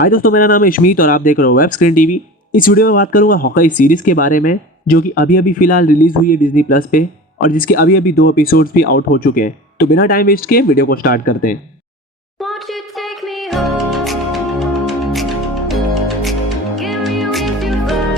हाय दोस्तों, मेरा नाम है इशमीत और आप देख रहे हो वेब स्क्रीन टीवी। इस वीडियो में बात करूंगा हॉकाई सीरीज के बारे में, जो कि अभी फिलहाल रिलीज हुई है डिज्नी प्लस पे और जिसके अभी 2 एपिसोड्स भी आउट हो चुके हैं। तो बिना टाइम वेस्ट किए वीडियो को स्टार्ट करते हैं। Won't you take me home? Give me with your flight.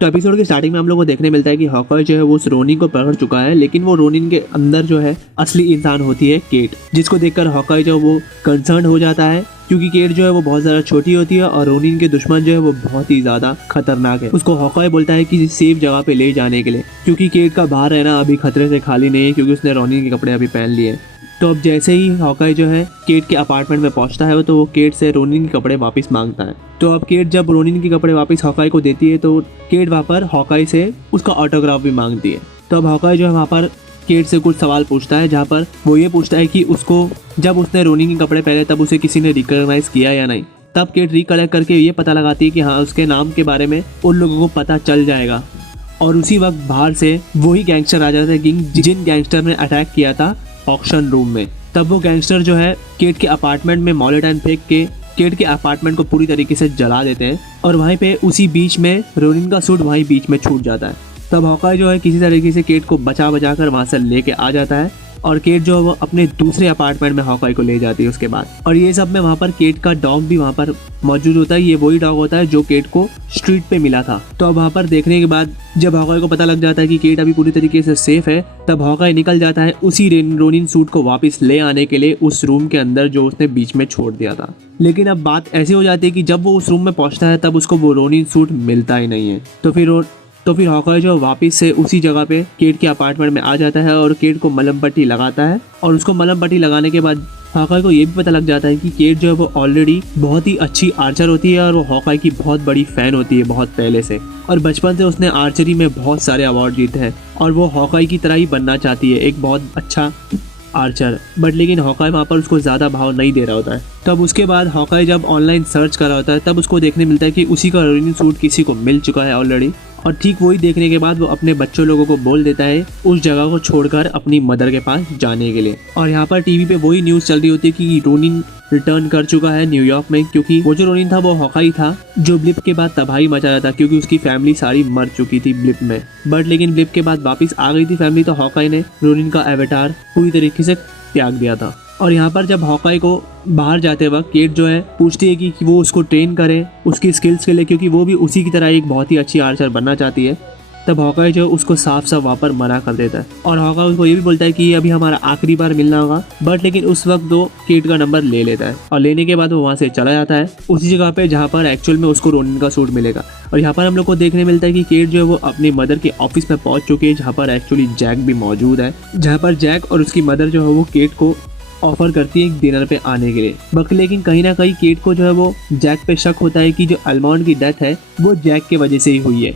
तो एपिसोड के स्टार्टिंग में हम लोग को देखने मिलता है कि हॉकाई जो है वो उस रोनिन को पकड़ चुका है, लेकिन वो रोनिन के अंदर जो है असली इंसान होती है केट, जिसको देखकर हॉकाई जो वो कंसर्न हो जाता है क्योंकि केट जो है वो बहुत ज़्यादा छोटी होती है और रोनिन के दुश्मन जो है वो बहुत ही ज़्यादा खतरनाक है। उसको हॉकाई बोलता है कि सेफ जगह पे ले जाने के लिए, क्योंकि केट का बाहर रहना अभी खतरे से खाली नहीं है, क्योंकि उसने रोनिन के कपड़े अभी पहन लिए। तो अब जैसे ही हॉकाई जो है केट के अपार्टमेंट में पहुंचता है तो वो केट से रोनिन के कपड़े वापस मांगता है। तो अब केट जब रोनिन के कपड़े वापस हॉकाई को देती है तो केट वहाँ पर हॉकाई से उसका ऑटोग्राफ भी मांगती है। तो अब हॉकाई जो है वहाँ पर केट से कुछ सवाल पूछता है, जहाँ पर वो ये पूछता है कि उसको जब उसने रोनिन के कपड़े पहने तब उसे किसी ने रिकॉग्नाइज किया या नहीं। तब केट रिकलेक्ट करके ये पता लगाती है कि हाँ, उसके नाम के बारे में उन लोगों को पता चल जाएगा। और उसी वक्त बाहर से वही गैंगस्टर आ जाता है जिन गैंगस्टर ने अटैक किया था ऑक्शन रूम में। तब वो गैंगस्टर जो है केट के अपार्टमेंट में मॉलेटाइन फेंक के केट के अपार्टमेंट को पूरी तरीके से जला देते हैं और वहीं पे उसी बीच में रोनिन का सूट वहीं बीच में छूट जाता है। तब हॉकाई जो है किसी तरीके से केट को बचा कर वहाँ से लेके आ जाता है और केट जो है वो अपने दूसरे अपार्टमेंट में हॉकाई को ले जाती है उसके बाद। और ये सब में वहाँ पर केट का डॉग भी वहाँ पर मौजूद होता है। ये वही डॉग होता है जो केट को स्ट्रीट पे मिला था। तो अब वहाँ पर देखने के बाद जब हॉकाई को पता लग जाता है कि केट अभी पूरी तरीके से सेफ है, तब हॉकाई निकल जाता है उसी रोनिन सूट को वापस ले आने के लिए उस रूम के अंदर जो उसने बीच में छोड़ दिया था। लेकिन अब बात ऐसी हो जाती है कि जब वो उस रूम में पहुंचता है तब उसको वो रोनिन सूट मिलता ही नहीं है। तो फिर हॉकाई जो वापस से उसी जगह पे केट के अपार्टमेंट में आ जाता है और केट को मलम पट्टी लगाता है। और उसको मलम पट्टी लगाने के बाद हॉकाई को ये भी पता लग जाता है कि केट जो है वो ऑलरेडी बहुत ही अच्छी आर्चर होती है और वो हॉकाई की बहुत बड़ी फैन होती है बहुत पहले से, और बचपन से उसने आर्चरी में बहुत सारे अवार्ड जीते हैं और वो हॉकाई की तरह ही बनना चाहती है, एक बहुत अच्छा आर्चर। बट लेकिन हॉकाई वहाँ पर उसको ज़्यादा भाव नहीं दे रहा होता है। तब उसके बाद हॉकाई जब ऑनलाइन सर्च कर रहा होता है तब उसको देखने मिलता है कि उसी का रोनिन सूट किसी को मिल चुका है ऑलरेडी। और ठीक वही देखने के बाद वो अपने बच्चों लोगों को बोल देता है उस जगह को छोड़कर अपनी मदर के पास जाने के लिए। और यहाँ पर टीवी पे वही न्यूज़ चल रही होती है कि रोनिन रिटर्न कर चुका है न्यूयॉर्क में, क्योंकि वो जो रोनिन था वो हॉकाई था जो ब्लिप के बाद तबाही मचा रहा था, क्योंकि उसकी फैमिली सारी मर चुकी थी ब्लिप में। बट लेकिन ब्लिप के बाद वापस आ गई थी फैमिली, तो हॉकाई ने रोनिन का एवेटार पूरी तरीके से त्याग दिया था। और यहाँ पर जब हॉकाई को बाहर जाते वक्त केट जो है पूछती है कि वो उसको ट्रेन करे उसकी स्किल्स के लिए, क्योंकि वो भी उसी की तरह एक बहुत ही अच्छी आर्चर बनना चाहती है। तब हॉकाई जो उसको साफ वहाँ पर मना कर देता है और हॉकाई उसको ये भी बोलता है कि अभी हमारा आखिरी बार मिलना होगा। बट लेकिन उस वक्त वो केट का नंबर ले लेता है और लेने के बाद वो वहाँ से चला जाता है उसी जगह पे जहाँ पर एक्चुअल में उसको रोनिन का सूट मिलेगा। और यहाँ पर हम लोग को देखने मिलता है कि केट जो है वो अपनी मदर के ऑफिस में पहुँच चुकी है, जहाँ पर एक्चुअली जैक भी मौजूद है, जहाँ पर जैक और उसकी मदर जो है वो केट को ऑफर करती है एक डिनर पे आने के लिए। बट लेकिन कहीं ना कहीं केट को जो है वो जैक पे शक होता है कि जो अल्मॉन्ड की डेथ है वो जैक के वजह से ही हुई है।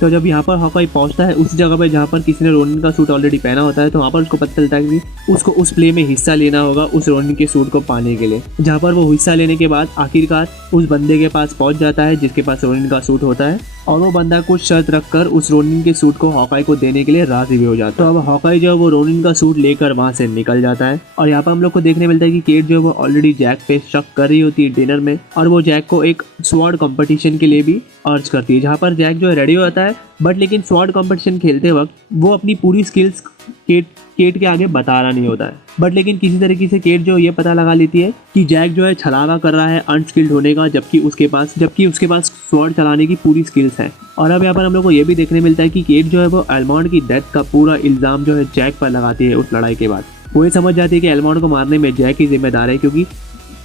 तो जब यहाँ पर हॉकाई पहुँचता है उस जगह पे जहाँ पर किसी ने रोनिन का सूट ऑलरेडी पहना होता है, तो वहाँ पर उसको पता चलता है कि उसको उस प्ले में हिस्सा लेना होगा उस रोनिन के सूट को पाने के लिए। जहाँ पर वो हिस्सा लेने के बाद आखिरकार उस बंदे के पास पहुँच जाता है जिसके पास रोनिन का सूट होता है, और वो बंदा कुछ शर्त रखकर उस रोनिन के सूट को हॉकाई को देने के लिए राजी भी हो जाता है। तो अब हॉकाई जो है वो रोनिन का सूट लेकर वहाँ से निकल जाता है। और यहाँ पर हम लोग को देखने मिलता है कि केट जो है वो ऑलरेडी जैक पे शक कर रही होती है डिनर में, और वो जैक को एक स्वॉर्ड कंपटीशन के लिए भी अर्ज करती है, जहाँ पर जैक जो है रेडी होता है। बट लेकिन स्वॉर्ड कंपटीशन खेलते वक्त वो अपनी पूरी स्किल्स केट के आगे बता रहा नहीं होता है। बट लेकिन किसी तरीके से केट जो ये पता लगा लेती है कि जैक जो है छलावा कर रहा है अनस्किल्ड होने का, जबकि उसके पास स्वॉर्ड चलाने की पूरी स्किल्स है। और अब यहाँ पर हम लोग को ये भी देखने मिलता है कि केट जो है वो अल्मॉन्ड की डेथ का पूरा इल्ज़ाम जो है जैक पर लगाती है उस लड़ाई के बाद। वो ये समझ जाती है कि अल्मॉन्ड को मारने में जैक ही जिम्मेदार है, क्योंकि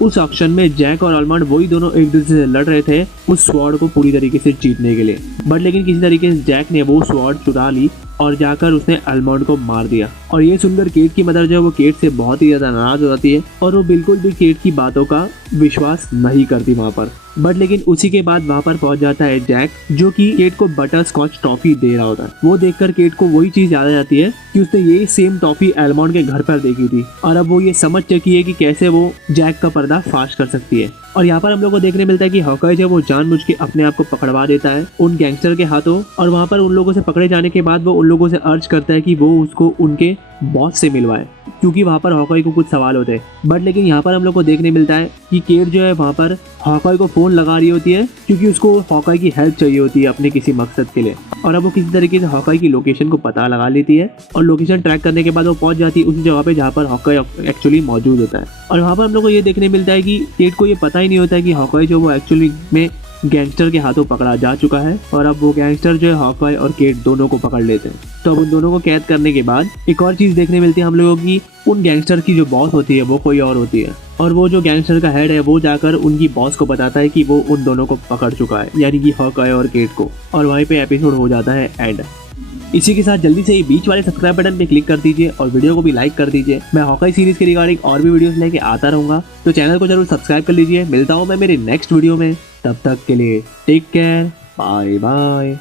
उस ऑक्शन में जैक और अल्मॉन्ड वही दोनों एक दूसरे से लड़ रहे थे उस स्वॉर्ड को पूरी तरीके से जीतने के लिए। बट लेकिन किसी तरीके से जैक ने वो स्वॉर्ड चुरा ली और जाकर उसने अल्मॉन्ड को मार दिया। और ये सुनकर केट की मदर जो है वो केट से बहुत ही ज़्यादा नाराज़ हो जाती है और वो बिल्कुल भी केट की बातों का विश्वास नहीं करती वहाँ पर। बट लेकिन उसी के बाद वहाँ पर पहुँच जाता है जैक, जो कि केट को बटर स्कॉच टॉफी दे रहा होता है। वो देखकर केट को वही चीज़ याद आ जाती है कि उसने यही सेम टॉफी अल्मॉन्ड के घर पर देखी थी, और अब वो ये समझ चुकी है कि कैसे वो जैक का पर्दा फाश कर सकती है। और यहाँ पर हम लोग को देखने मिलता है कि हॉकाई जो वो जानबूझ के अपने आप को पकड़वा देता है उन गैंगस्टर के हाथों, और वहाँ पर उन लोगों से पकड़े जाने के बाद वो उन लोगों से अर्ज करता है कि वो उसको उनके बॉस से मिलवाए। क्योंकि वहाँ पर हॉकाई को कुछ सवाल होते हैं। बट लेकिन यहाँ पर हम लोग को देखने मिलता है कि केट जो है वहाँ पर हॉकाई को फ़ोन लगा रही होती है क्योंकि उसको हॉकाई की हेल्प चाहिए होती है अपने किसी मकसद के लिए। और अब वो किसी तरीके से हॉकाई की लोकेशन को पता लगा लेती है और लोकेशन ट्रैक करने के बाद वो पहुंच जाती है उस जगह पे जहाँ पर हॉकाई एक्चुअली मौजूद होता है। और वहाँ पर हम लोग को ये देखने मिलता है कि केट को ये पता ही नहीं होता है कि हॉकाई जो वो एक्चुअली में गैंगस्टर के हाथों पकड़ा जा चुका है और अब वो गैंगस्टर जो है हॉकाई और केट दोनों को पकड़ लेते हैं। तो अब उन दोनों को कैद करने के बाद एक और चीज़ देखने मिलती है हम लोगों की, उन गैंगस्टर की जो बॉस होती है वो कोई और होती है और वो जो गैंगस्टर का हेड है वो जाकर उनकी बॉस को बताता है कि वो उन दोनों को पकड़ चुका है, यानी कि हॉकाई और केट को। और वहीं पे एपिसोड हो जाता है एंड। इसी के साथ जल्दी से ये बीच वाले सब्सक्राइब बटन पे क्लिक कर दीजिए और वीडियो को भी लाइक कर दीजिए। मैं हॉकाई सीरीज के रिगार्डिंग और भी वीडियोस लेके आता रहूंगा, तो चैनल को जरूर सब्सक्राइब कर लीजिए। मिलता हूँ मैं मेरे नेक्स्ट वीडियो में, तब तक के लिए टेक केयर, बाय बाय।